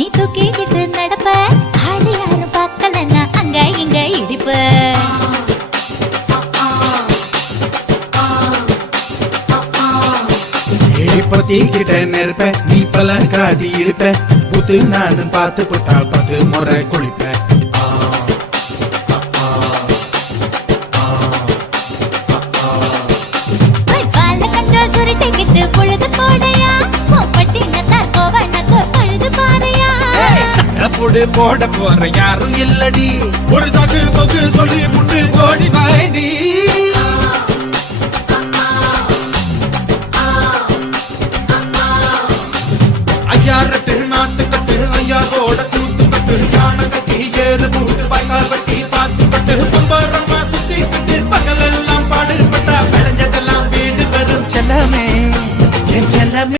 நீ தூக்கிக்கிட்டு நடப்ப ஆளு யாரும் பார்க்கலன்னா அங்க இங்க இடிப்ப பத்திக்கிட்ட நெருப்ப நீ பல காட்டி இருப்ப புத்து நானும் பார்த்து புத்தா 10 முறை குளிப்ப சுருட்டிக்கிட்டு பொழுது போடையா பட்டினத்தார் கோவனக்கு பழுது பாறையா சட்டப்போடு போட போற யாரும் இல்லடி ஒரு சாக்கு போக்கு சொல்லி முட்டு போடி வாண்டி ஐயா ரெட்டு நாத்து கட்டு ஐயா கோட தூத்து கட்டு யானை